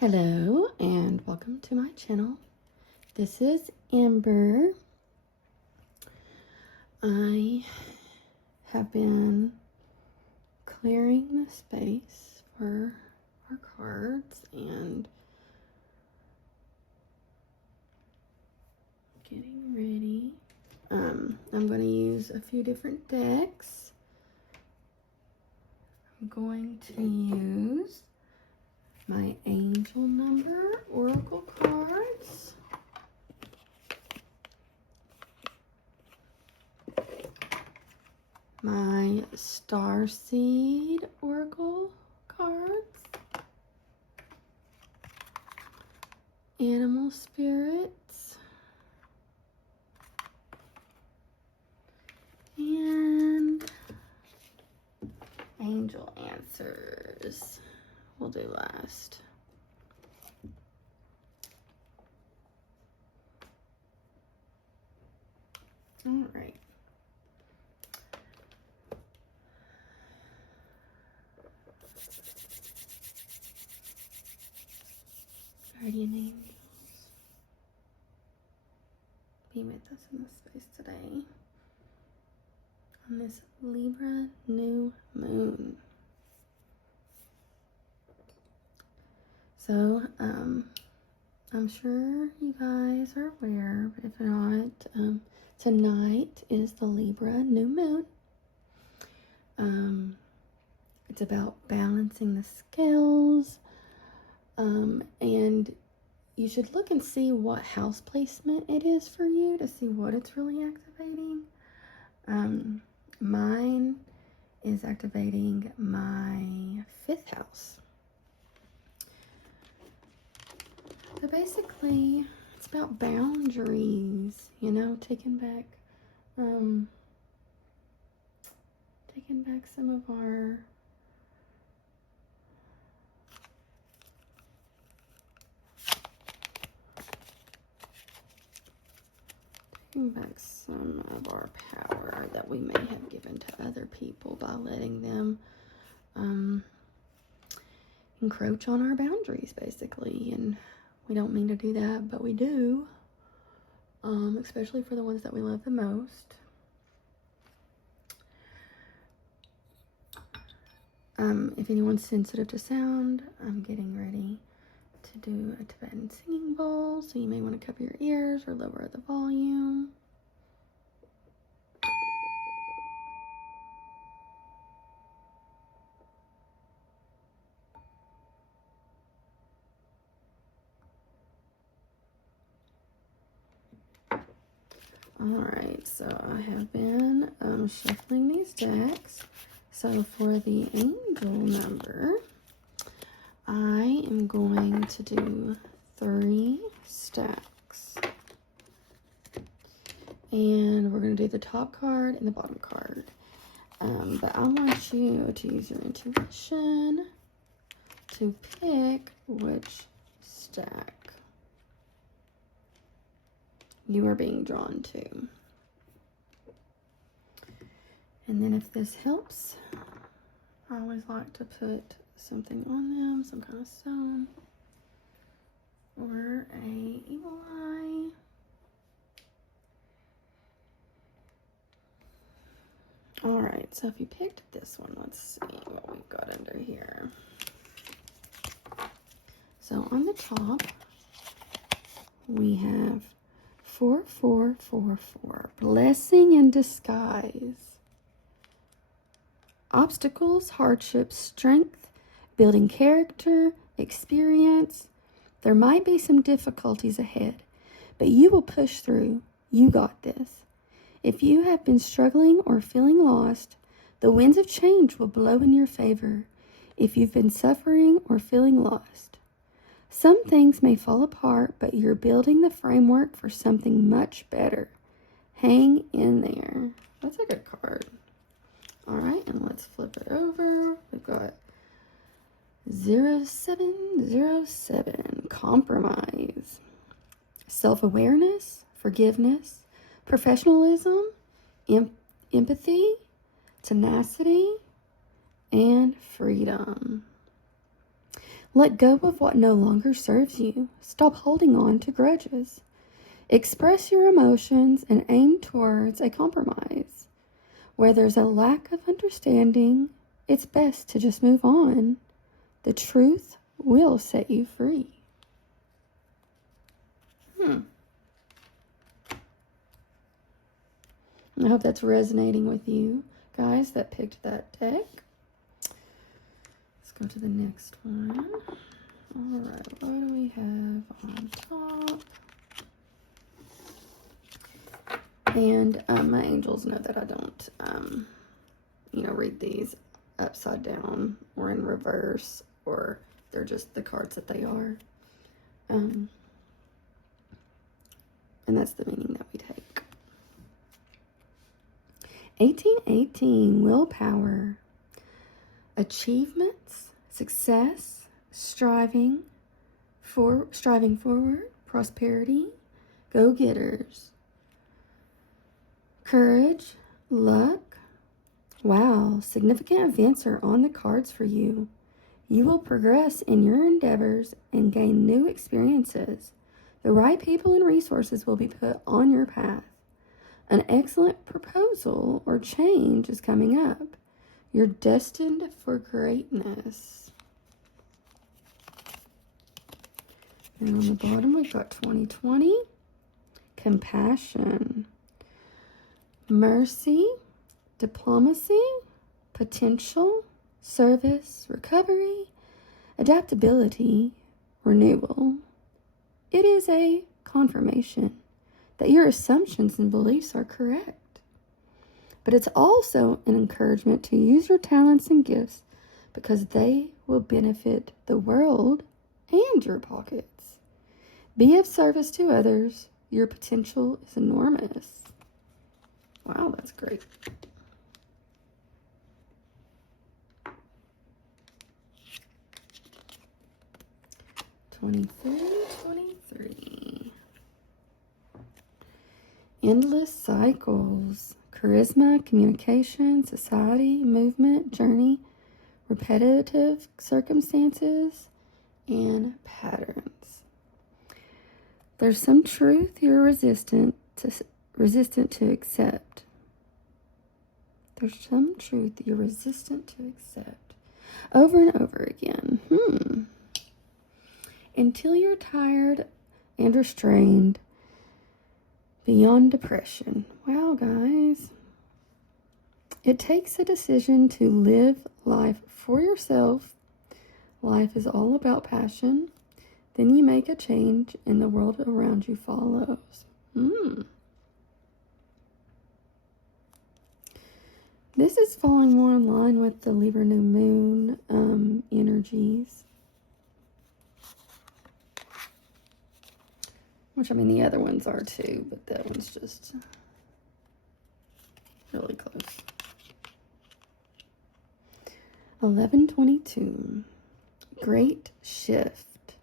Hello and welcome to my channel. This is Ember. I have been clearing the space for our cards and getting ready. I'm going to use a few different decks. I'm going to use my angel number oracle cards, my Starseed Oracle cards, animal spirits, and angel answers. We'll do last. All right. Guardian angels, be with us in this space today on this Libra new moon. So, I'm sure you guys are aware, but if not, tonight is the Libra new moon. It's about balancing the scales, and you should look and see what house placement it is for you to see what it's really activating. Mine is activating my 5th house. So basically, it's about boundaries, you know, taking back some of our power that we may have given to other people by letting them encroach on our boundaries, basically. And we don't mean to do that, but we do, especially for the ones that we love the most. If anyone's sensitive to sound, I'm getting ready to do a Tibetan singing bowl, so you may want to cover your ears or lower the volume. Alright, so I have been shuffling these decks. So for the angel number, I am going to do 3 stacks. And we're going to do the top card and the bottom card. But I want you to use your intuition to pick which stack you are being drawn to. And then if this helps, I always like to put something on them, some kind of stone or a evil eye. All right, so if you picked this one, let's see what we've got under here. So on the top, we have 4444, blessing in disguise. Obstacles, hardships, strength, building character, experience. There might be some difficulties ahead, but you will push through. You got this. If you have been struggling or feeling lost, the winds of change will blow in your favor. If you've been suffering or feeling lost, some things may fall apart, but you're building the framework for something much better. Hang in there. That's a good card. All right, and let's flip it over. We've got 0707, compromise, self-awareness, forgiveness, professionalism, empathy, tenacity, and freedom. Let go of what no longer serves you. Stop holding on to grudges. Express your emotions and aim towards a compromise. Where there's a lack of understanding, it's best to just move on. The truth will set you free. I hope that's resonating with you guys that picked that deck. Let's go to the next one. All right, what do we have on top? And my angels know that I don't, read these upside down or in reverse, or they're just the cards that they are. And that's the meaning that we take. 1818, willpower, achievements, success, striving forward, prosperity, go-getters, courage, luck. Wow, significant events are on the cards for you. You will progress in your endeavors and gain new experiences. The right people and resources will be put on your path. An excellent proposal or change is coming up. You're destined for greatness. And on the bottom, we've got 2020, compassion, mercy, diplomacy, potential, service, recovery, adaptability, renewal. It is a confirmation that your assumptions and beliefs are correct. But it's also an encouragement to use your talents and gifts because they will benefit the world and your pockets. Be of service to others. Your potential is enormous. Wow, that's great. '23. Endless cycles. Charisma, communication, society, movement, journey, repetitive circumstances, and patterns. There's some truth you're resistant to accept. There's some truth you're resistant to accept. Over and over again. Until you're tired and restrained beyond depression. Wow, guys. It takes a decision to live life for yourself. Life is all about passion. Then you make a change and the world around you follows. This is falling more in line with the Libra New Moon energies. Which, I mean, the other ones are too, but that one's just really close. 1122. Great shift.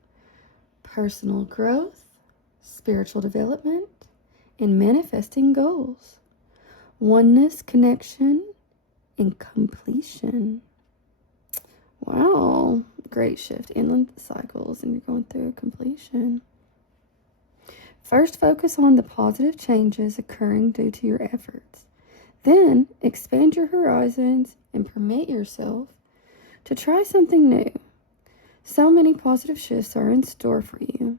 Personal growth, spiritual development, and manifesting goals. Oneness, connection, and completion. Wow. Great shift. Inland cycles, and you're going through a completion. First, focus on the positive changes occurring due to your efforts. Then, expand your horizons and permit yourself to try something new. So many positive shifts are in store for you.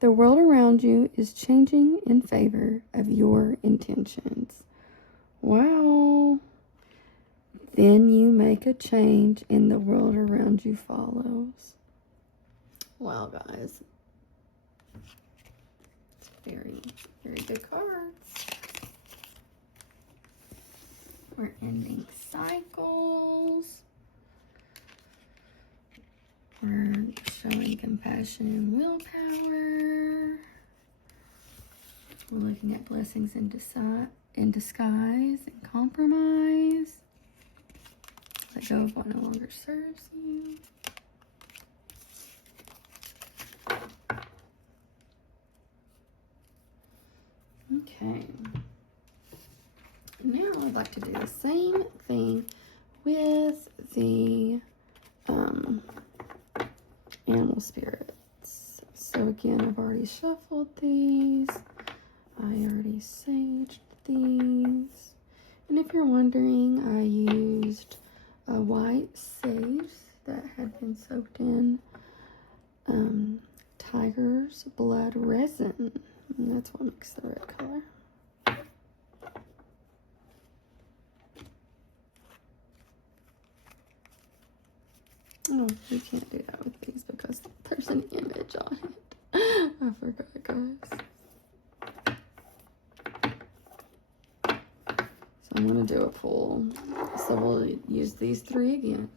The world around you is changing in favor of your intentions. Wow. Then you make a change and the world around you follows. Wow, guys. Very, very good cards. We're ending cycles. We're showing compassion and willpower. We're looking at blessings in disguise and compromise. Let go of what no longer serves you. Okay, now I'd like to do the same thing with the animal spirits. So again, I've already shuffled these. I already saged these. And if you're wondering, I used a white sage that had been soaked in tiger's blood resin. And that's what makes the red color. Oh, you can't do that with these because there's an image on it. I forgot, guys. So I'm going to do a pull. So we'll use these 3 again.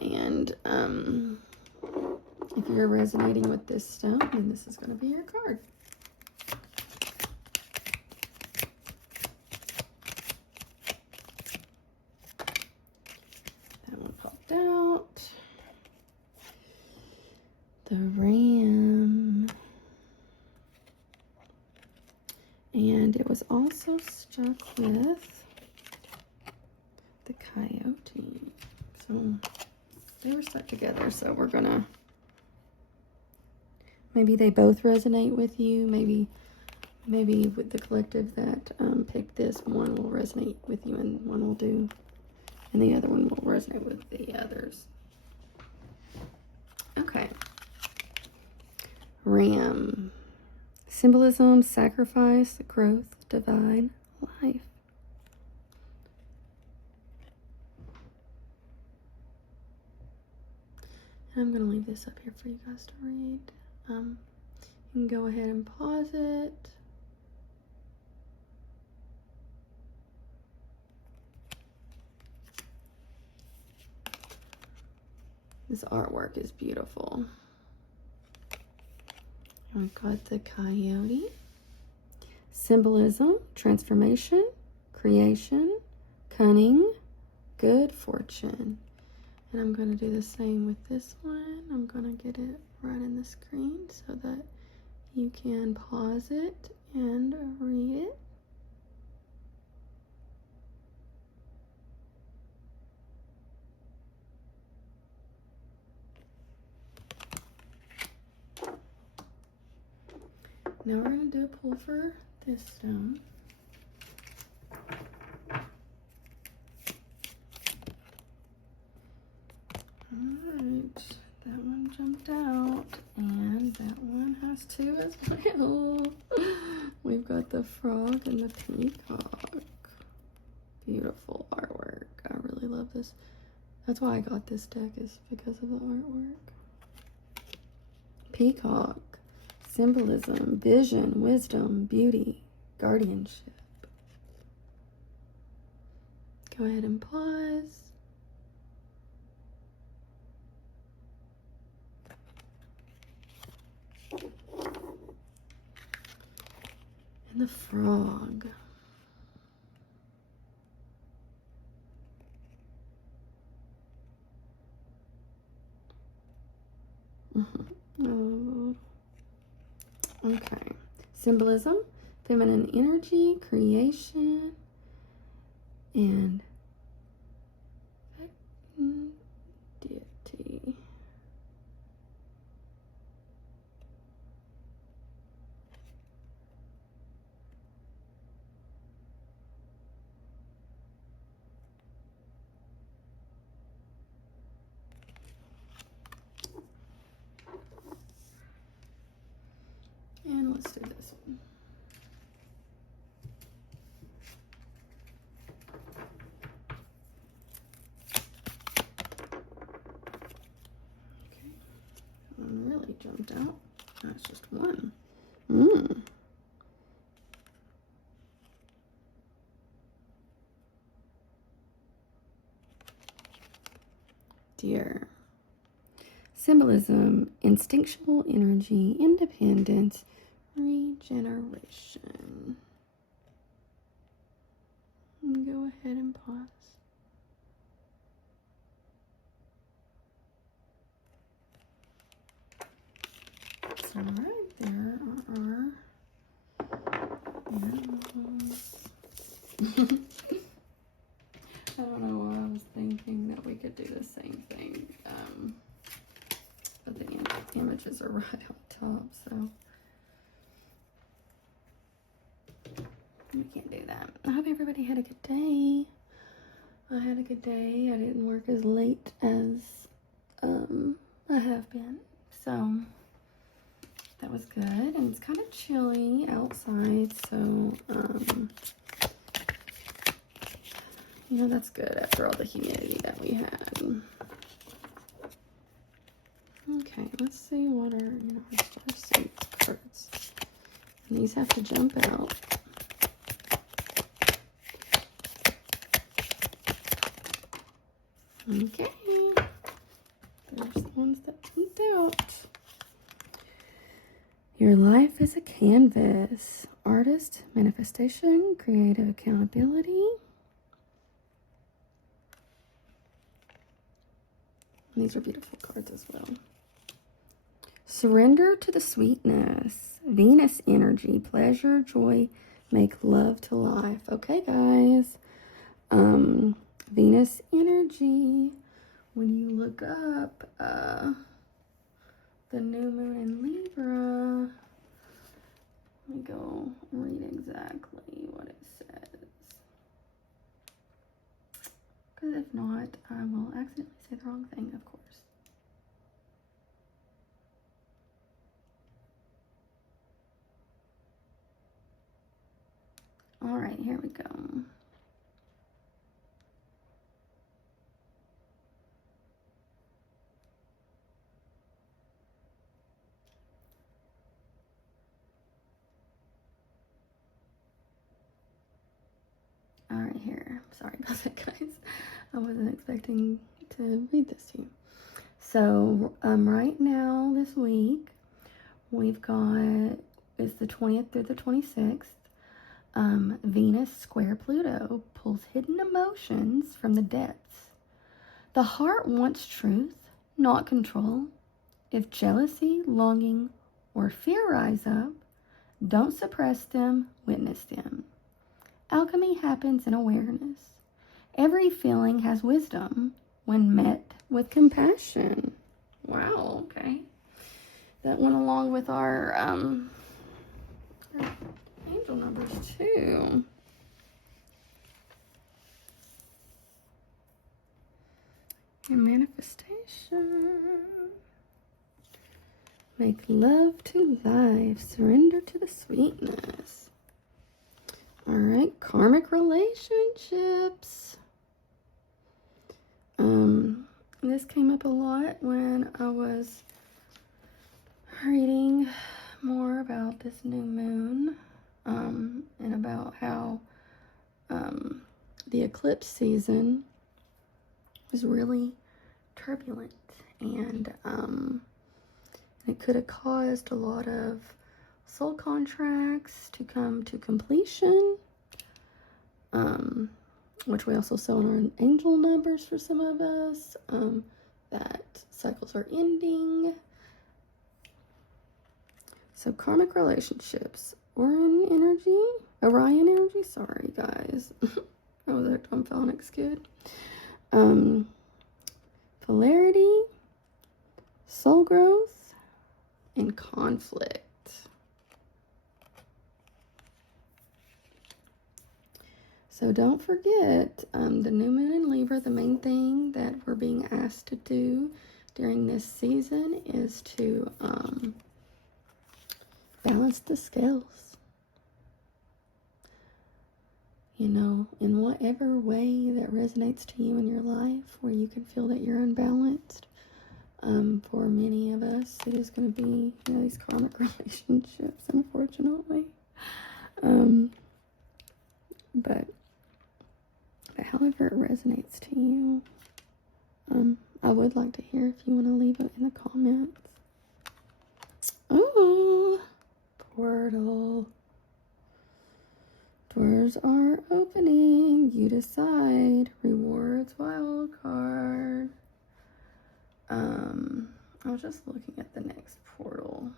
And if you're resonating with this stone, then this is going to be your card. That one popped out. The ram. And it was also stuck with the coyote. So they were stuck together. So we're gonna, maybe they both resonate with you. Maybe with the collective that picked this, one will resonate with you and one will do, and the other one will resonate with the others. Okay. Ram. Symbolism, sacrifice, growth, divine life. And I'm going to leave this up here for you guys to read. You can go ahead and pause it. This artwork is beautiful. We've got the coyote. Symbolism, transformation, creation, cunning, good fortune. And I'm going to do the same with this one. I'm going to get it right in the screen so that you can pause it and read it. Now we're going to do a pull for this stone. Alright, that one jumped out, and that one has 2 as well. We've got the frog and the peacock. Beautiful artwork. I really love this. That's why I got this deck, is because of the artwork. Peacock. Symbolism, vision, wisdom, beauty, guardianship. Go ahead and pause. And the frog. Oh. Okay. Symbolism, feminine energy, creation, and deity. And let's do this one. Okay. One really jumped out. That's just one. Deer. Symbolism, instinctual energy, independence, regeneration. And go ahead and pause. All right, there are animals. I don't know why I was thinking that we could do the same thing images are right on top, so we can't do that. I hope everybody had a good day. I had a good day. I didn't work as late as I have been, so that was good. And it's kind of chilly outside, so you know, that's good after all the humidity that we had. Okay, let's see what are, you know, our Starseed cards. And these have to jump out. Okay, there's the ones that jumped out. Your life is a canvas. Artist, manifestation, creative accountability. And these are beautiful cards as well. Surrender to the sweetness. Venus energy, pleasure, joy, make love to life. Okay, guys. Venus energy. When you look up the new moon in Libra, let me go read exactly what it says. Because if not, I will accidentally say the wrong thing, of course. All right, here we go. All right, here. Sorry about that, guys. I wasn't expecting to read this to you. So, right now, this week, we've got, it's the 20th through the 26th. Venus square Pluto pulls hidden emotions from the depths. The heart wants truth, not control. If jealousy, longing, or fear rise up, don't suppress them, witness them. Alchemy happens in awareness. Every feeling has wisdom when met with compassion. Wow, okay. That went along with our angel numbers too. And manifestation. Make love to life. Surrender to the sweetness. All right, karmic relationships. This came up a lot when I was reading more about this new moon, and about how the eclipse season was really turbulent, and it could have caused a lot of soul contracts to come to completion, which we also saw in our angel numbers for some of us, that cycles are ending. So karmic relationships, Orion energy, sorry guys. I'm feeling good. Polarity, soul growth, and conflict. So don't forget, the new moon in Libra, the main thing that we're being asked to do during this season is to balance the scales. You know, in whatever way that resonates to you in your life, where you can feel that you're unbalanced. For many of us, it is going to be, you know, these karmic relationships, unfortunately. But however it resonates to you, I would like to hear if you want to leave it in the comments. Oh, portal. Doors are opening. You decide. Rewards wild card. I was just looking at the next portal.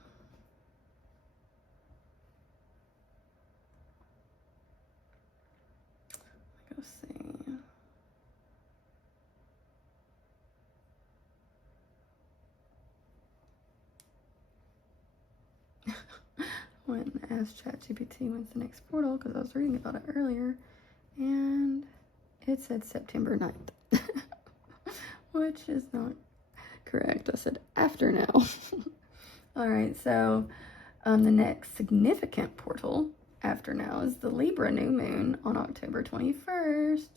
Go see. went and asked ChatGPT when's the next portal because I was reading about it earlier, and it said September 9th, which is not correct. I said after now. All right, so the next significant portal after now is the Libra new moon on October 21st.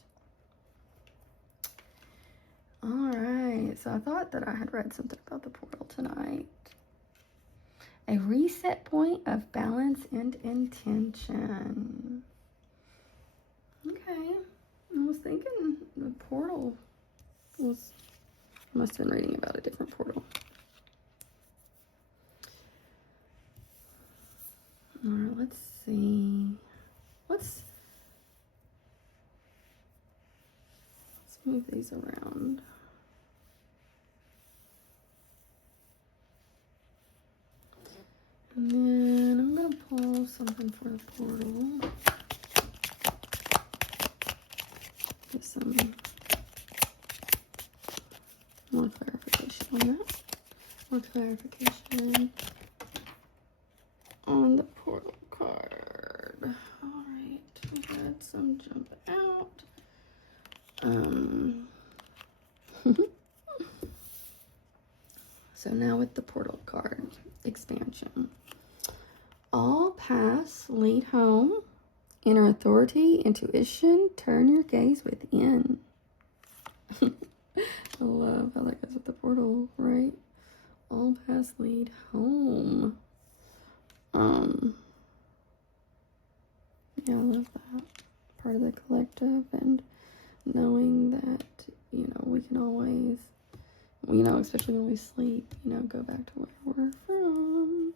All right, so I thought that I had read something about the portal tonight. A reset point of balance and intention. Okay, I was thinking the portal was, I must have been reading about a different portal. All right, let's see. Let's move these around. And then I'm going to pull something for the portal. Get some more clarification on that. More clarification on the portal card. Alright, we had some jump out. So now with the portal card expansion. All paths lead home. Inner authority, intuition, turn your gaze within. I love how that goes with the portal, right? All paths lead home. Yeah, I love that. Part of the collective and knowing that, you know, we can always, you know, especially when we sleep, you know, go back to where we're from.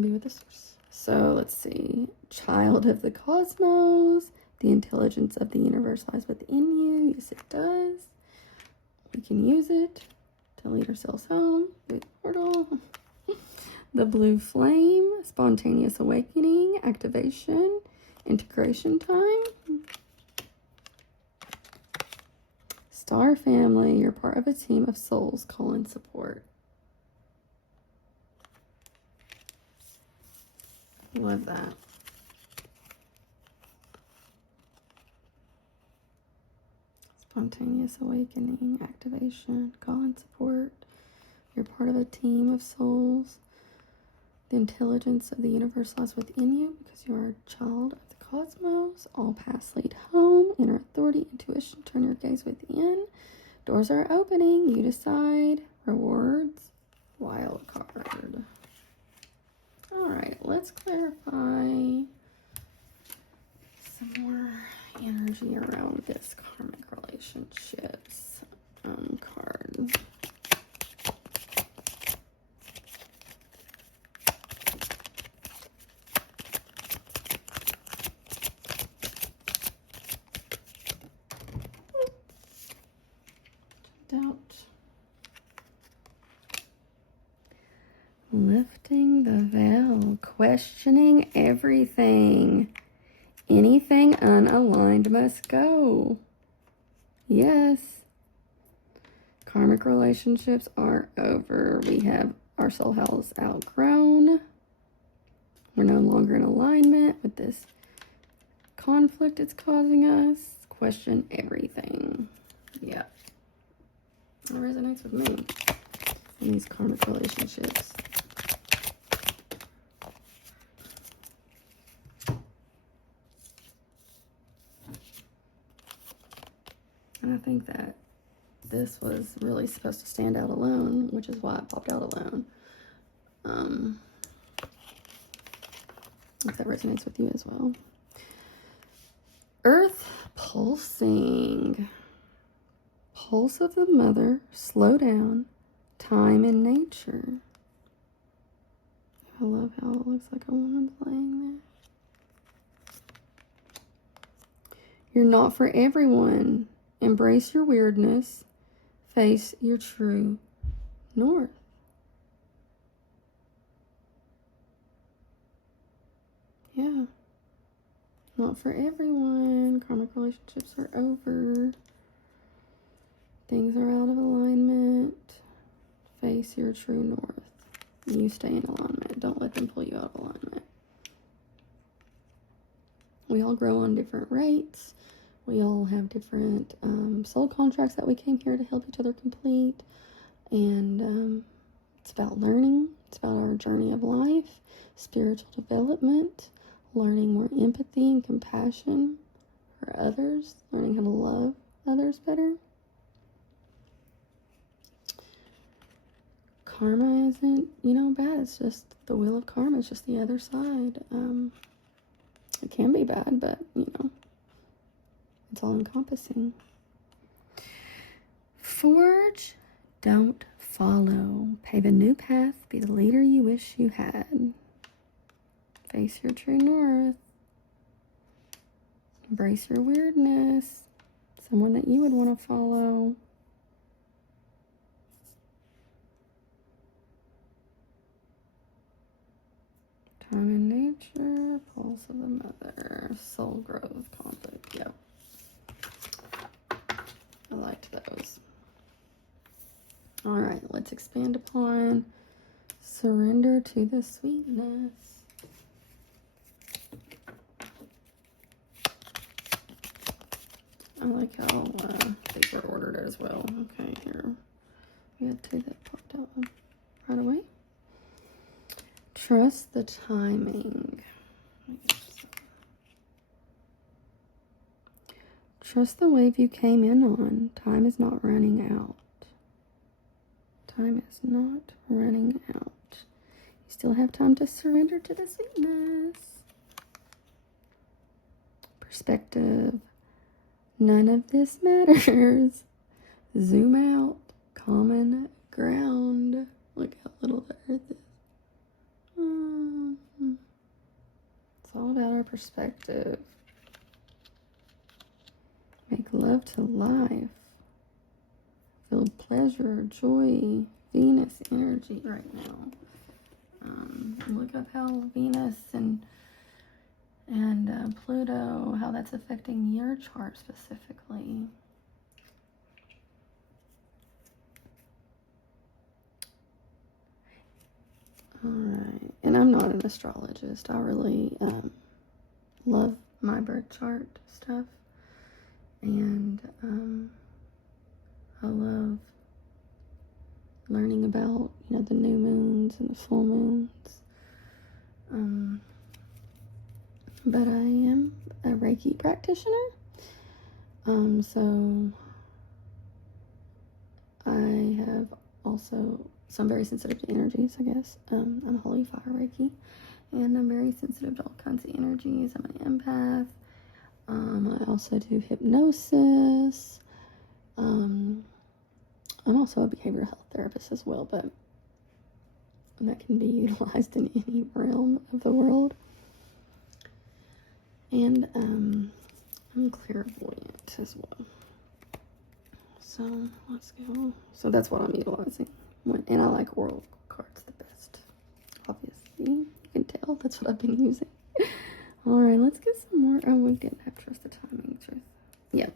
Be with the source. So let's see. Child of the cosmos. The intelligence of the universe lies within you. Yes, it does. We can use it to lead ourselves home through the portal. The blue flame. Spontaneous awakening. Activation. Integration time. Star family. You're part of a team of souls. Call in support. Love that. Spontaneous awakening, activation, call and support. You're part of a team of souls. The intelligence of the universe lies within you because you are a child of the cosmos. All paths lead home. Inner authority, intuition, turn your gaze within. Doors are opening. You decide. Rewards. Wild card. All right, let's clarify some more energy around this karmic relationships card. Doubt. Lifting the veil, questioning everything. Anything unaligned must go. Yes. Karmic relationships are over. We have our soul house outgrown. We're no longer in alignment with this conflict it's causing us. Question everything. Yeah. That resonates with me in these karmic relationships. And I think that this was really supposed to stand out alone, which is why it popped out alone. If that resonates with you as well. Earth pulsing. Pulse of the mother, slow down, time in nature. I love how it looks like a woman's laying there. You're not for everyone. Embrace your weirdness. Face your true north. Yeah. Not for everyone. Karmic relationships are over. Things are out of alignment. Face your true north. You stay in alignment. Don't let them pull you out of alignment. We all grow on different rates. We all have different soul contracts that we came here to help each other complete. And it's about learning. It's about our journey of life, spiritual development, learning more empathy and compassion for others, learning how to love others better. Karma isn't, bad. It's just the wheel of karma. It's just the other side. It can be bad, but, it's all encompassing. Forge, don't follow. Pave a new path. Be the leader you wish you had. Face your true north. Embrace your weirdness. Someone that you would want to follow. Time in nature, pulse of the mother, soul growth, conflict. Yep. I liked those. All right, let's expand upon surrender to the sweetness. I like how these are ordered as well. Okay, here. We had two that popped out right away. Trust the timing. Trust the wave you came in on. Time is not running out. Time is not running out. You still have time to surrender to the sweetness. Perspective. None of this matters. Zoom out. Common ground. Look how little the earth is. It's all about our perspective. Make love to life. Feel pleasure, joy, Venus energy right now. Look up how Venus and Pluto, how that's affecting your chart specifically. All right, and I'm not an astrologist. I really love my birth chart stuff, and I love learning about the new moons and the full moons. But I am a Reiki practitioner, so I have also. So I'm very sensitive to energies, I guess. I'm a holy fire Reiki, and I'm very sensitive to all kinds of energies. I'm an empath. I also do hypnosis. I'm also a behavioral health therapist as well, but that can be utilized in any realm of the world. And I'm clairvoyant as well. So let's go. So that's what I'm utilizing. And I like oracle cards the best. Obviously, you can tell that's what I've been using. All right, let's get some more. Oh, we didn't have trust the timing. Truth. Yep.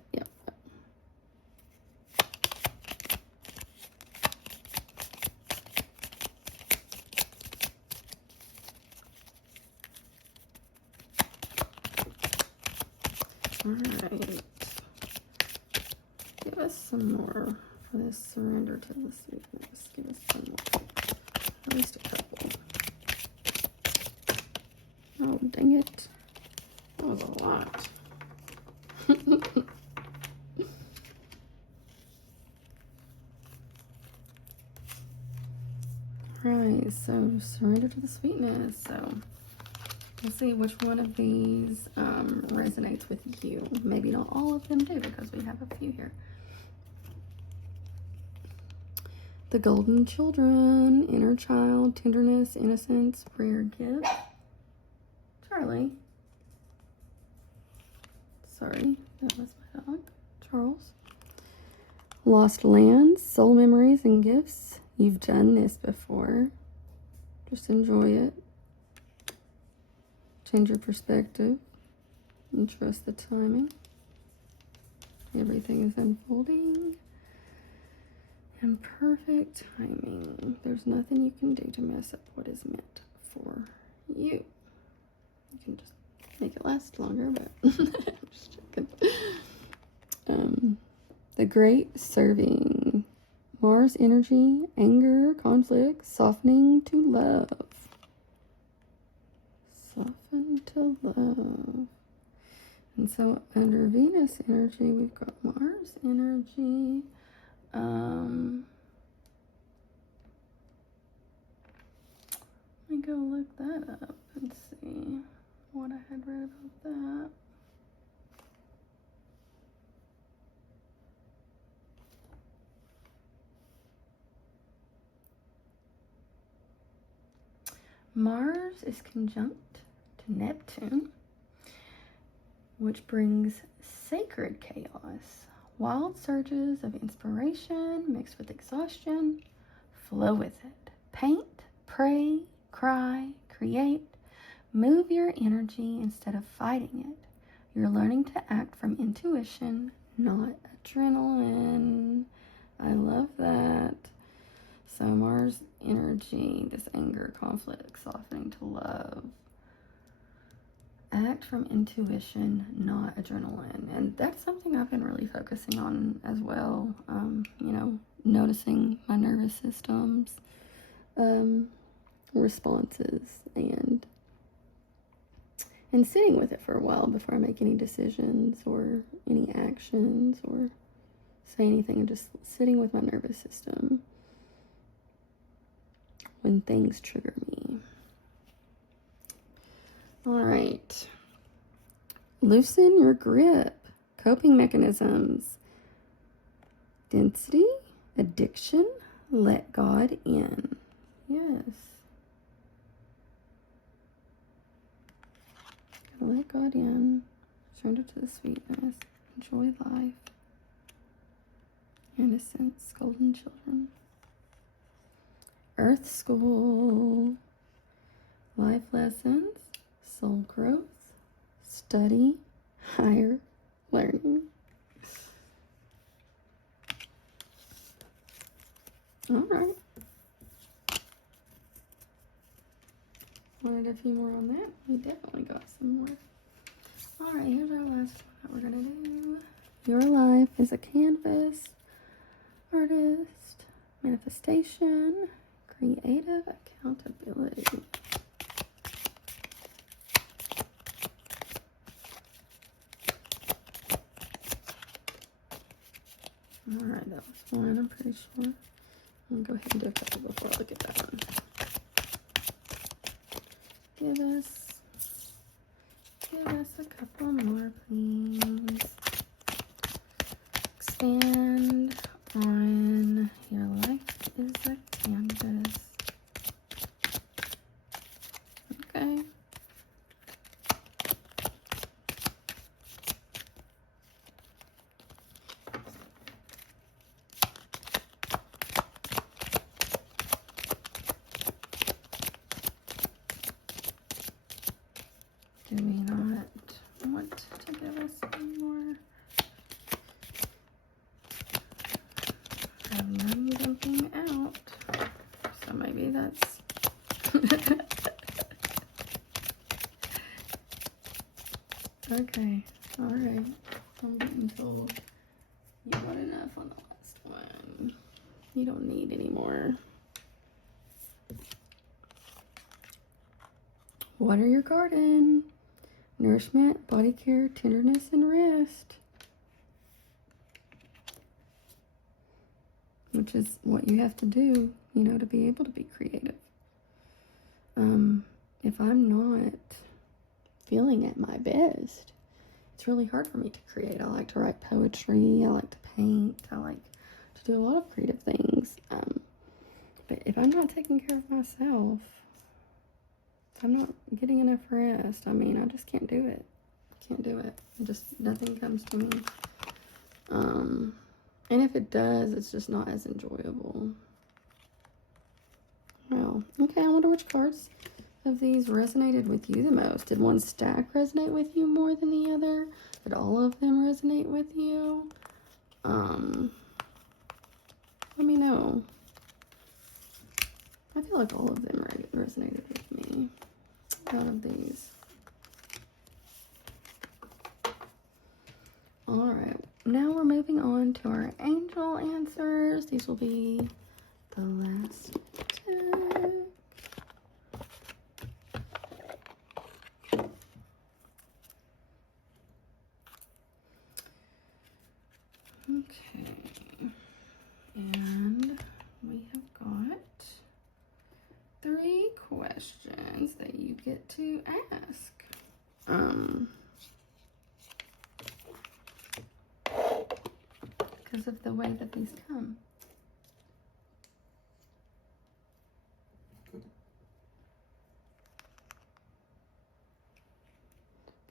All right. Give us some more for this surrender to the sweetness. Give us some more. At least a couple. Oh, dang it. That was a lot. Right, so surrender to the sweetness. So we'll see which one of these resonates with you. Maybe not all of them do, because we have a few here. The golden children, inner child, tenderness, innocence, rare gift. Charlie. Sorry, that was my dog, Charles. Lost lands, soul memories, and gifts. You've done this before. Just enjoy it. Change your perspective and trust the timing. Everything is unfolding And perfect timing. There's nothing you can do to mess up what is meant for you. You can just make it last longer, but I'm just joking. The Great Serving. Mars energy, anger, conflict, softening to love. Soften to love. And so under Venus energy, we've got Mars energy. Let me go look that up and see what I had read about that. Mars is conjunct to Neptune, which brings sacred chaos, wild surges of inspiration mixed with exhaustion. Flow with it. Paint, pray, cry, create. Move your energy instead of fighting it. You're learning to act from intuition, not adrenaline. I love that. So Mars energy, this anger, conflict, softening to love. Act from intuition, not adrenaline. And that's something I've been really focusing on as well. You know, noticing my nervous system's responses and sitting with it for a while before I make any decisions or any actions or say anything, and just sitting with my nervous system when things trigger me. All right. Loosen your grip. Coping mechanisms. Density, addiction, let God in. Yes. Gotta let God in. Surrender to the sweetness. Enjoy life. Innocence, golden children. Earth School. Life lessons, soul growth, study, higher learning. All right. Wanted a few more on that. We definitely got some more. All right, here's our last one that we're gonna do. Your life is a canvas. Artist, manifestation, creative accountability. All right, that was one, I'm pretty sure. I'll go ahead and do a couple before I look at that one. Give us a couple more, please. Expand on your life is a canvas. Okay. Do we not want to give us some more? I have none jumping out, so maybe that's okay. All right, I'm getting told you got enough on the last one. You don't need any more. Water your garden. Nourishment, body care, tenderness, and rest. Which is what you have to do, you know, to be able to be creative. If I'm not feeling at my best, it's really hard for me to create. I like to write poetry. I like to paint. I like to do a lot of creative things. But if I'm not taking care of myself, if I'm not getting enough rest, I mean, I just can't do it. Can't do it. Nothing comes to me. And if it does, it's just not as enjoyable. Well, okay, I wonder which cards of these resonated with you the most. Did one stack resonate with you more than the other? Did all of them resonate with you? Let me know. I feel like all of them resonated with me out of these. All right, now we're moving on to our angel answers. These will be the last deck. Okay, and we have got 3 questions that you get to ask. Because of the way that these come. Get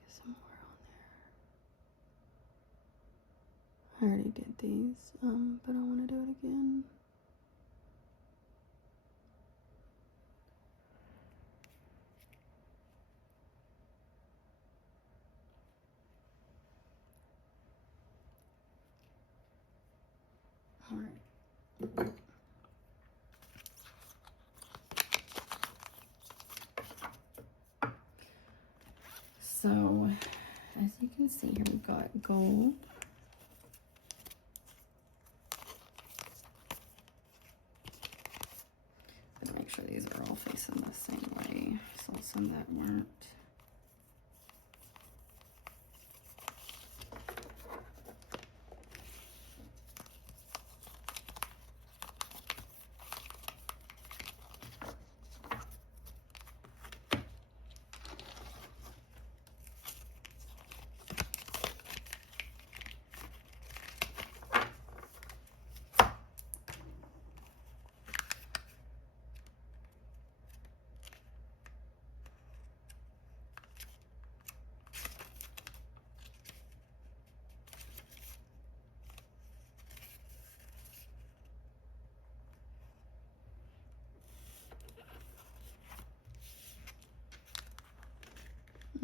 some more on there. I already did these, but I want to do it again. All right. So, as you can see here, we've got gold, and make sure these are all facing the same way. So some that weren't.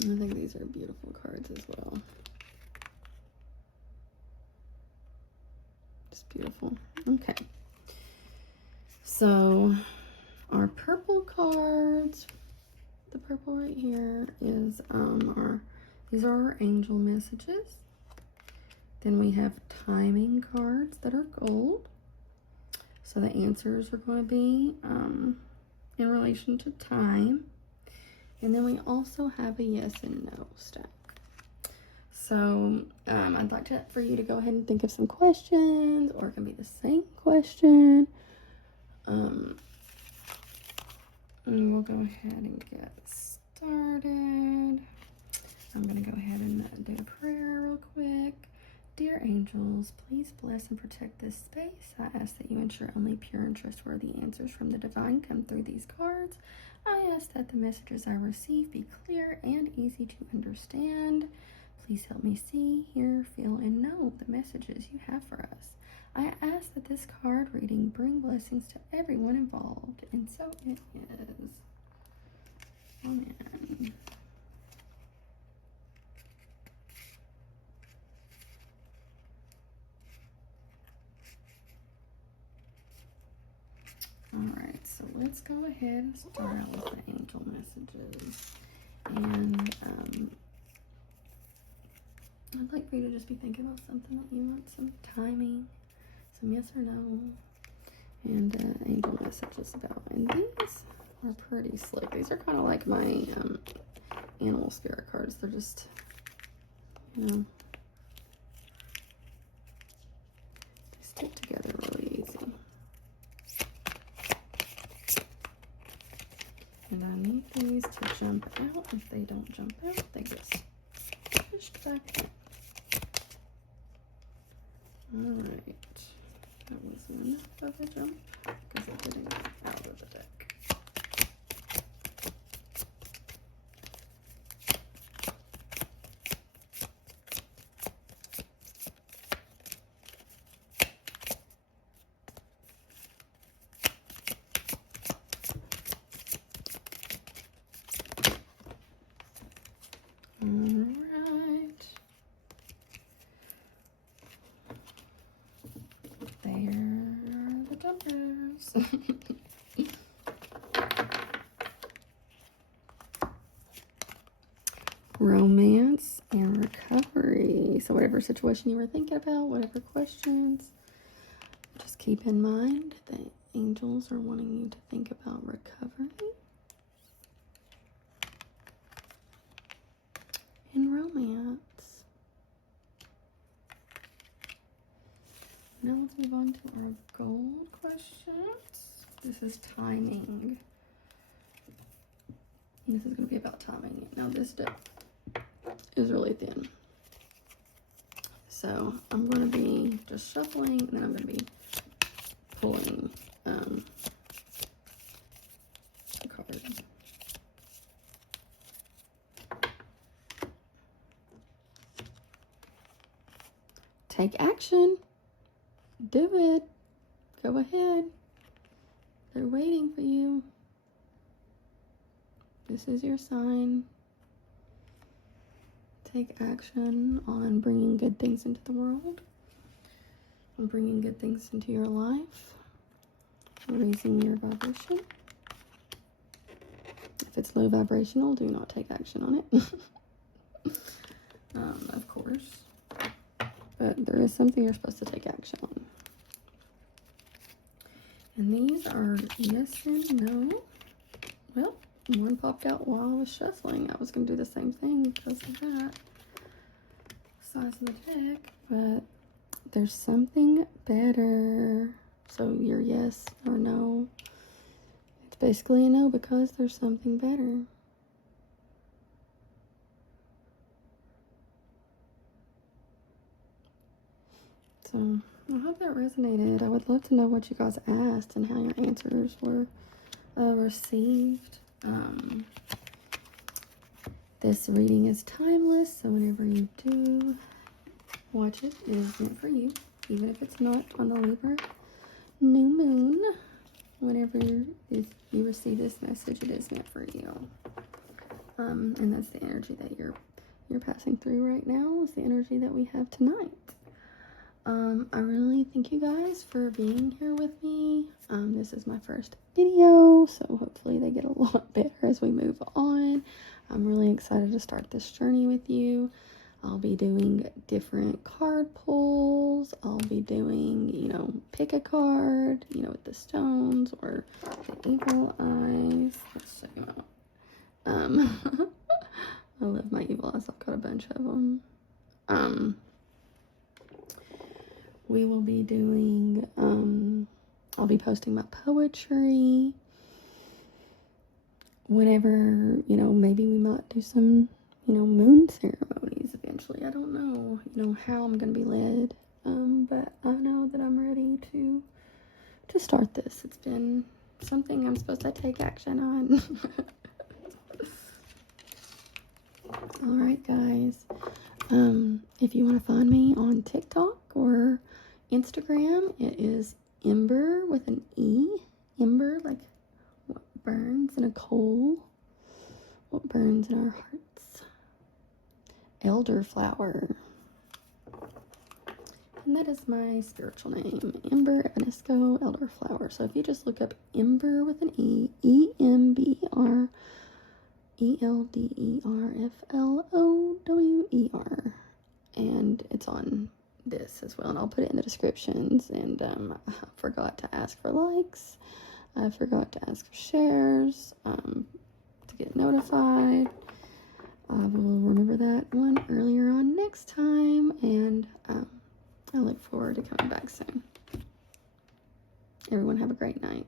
I think these are beautiful cards as well. Just beautiful. Okay. So our purple cards, the purple right here is these are our angel messages. Then we have timing cards that are gold. So the answers are going to be in relation to time. And then we also have a yes and no stack. So I'd like for you to go ahead and think of some questions, or it can be the same question. And we'll go ahead and get started. I'm going to go ahead and do a prayer real quick. Dear angels, please bless and protect this space. I ask that you ensure only pure and trustworthy answers from the divine come through these cards. I ask that the messages I receive be clear and easy to understand. Please help me see, hear, feel, and know the messages you have for us. I ask that this card reading bring blessings to everyone involved, and so it is. Amen. Alright, so let's go ahead and start out with the angel messages. And I'd like for you to just be thinking about something that you want, some timing, some yes or no, and angel messages about. And these are pretty slick. These are kind of like my animal spirit cards. They're just, you know, they stick together really easy. And I need these to jump out. If they don't jump out, they get pushed back in. Alright. That was enough of a jump because it didn't get out of the deck. Alright. There are the guys. Romance and recovery. So whatever situation you were thinking about, whatever questions, just keep in mind that angels are wanting you to think about recovery and romance. Now let's move on to our gold questions. This is timing. This is going to be about timing. Now this deck is really thin. So I'm going to be just shuffling, and then I'm going to be pulling a card. Take action. Do it. Go ahead. They're waiting for you. This is your sign. Take action on bringing good things into the world, on bringing good things into your life, raising your vibration. If it's low vibrational, do not take action on it. Of course. But there is something you're supposed to take action on. And these are yes and no. Well, one popped out while I was shuffling. I was going to do the same thing because of that size of the deck. But there's something better. So your yes or no. It's basically a no because there's something better. So I hope that resonated. I would love to know what you guys asked and how your answers were received. This reading is timeless, so whenever you do watch it, it is meant for you. Even if it's not on the Libra new moon, whenever you receive this message, it is meant for you. And that's the energy that you're passing through right now, is the energy that we have tonight. I really thank you guys for being here with me. This is my first video, so hopefully they get a lot better as we move on. I'm really excited to start this journey with you. I'll be doing different card pulls. I'll be doing, pick a card, with the stones or the evil eyes. Let's check them out. I love my evil eyes. I've got a bunch of them. We will be doing, I'll be posting my poetry. Whenever, maybe we might do some, moon ceremonies eventually. I don't know, how I'm going to be led. But I know that I'm ready to start this. It's been something I'm supposed to take action on. All right, guys. If you want to find me on TikTok or Instagram, it is Ember with an E. Ember, like what burns in a coal, what burns in our hearts. Elderflower. And that is my spiritual name, Ember Evanesco Elderflower. So if you just look up Ember with an E, E-M-B-R, ELDERFLOWER. And it's on this as well, and I'll put it in the descriptions. And I forgot to ask for likes. I forgot to ask for shares to get notified. I will remember that one earlier on next time, and I look forward to coming back soon. Everyone have a great night.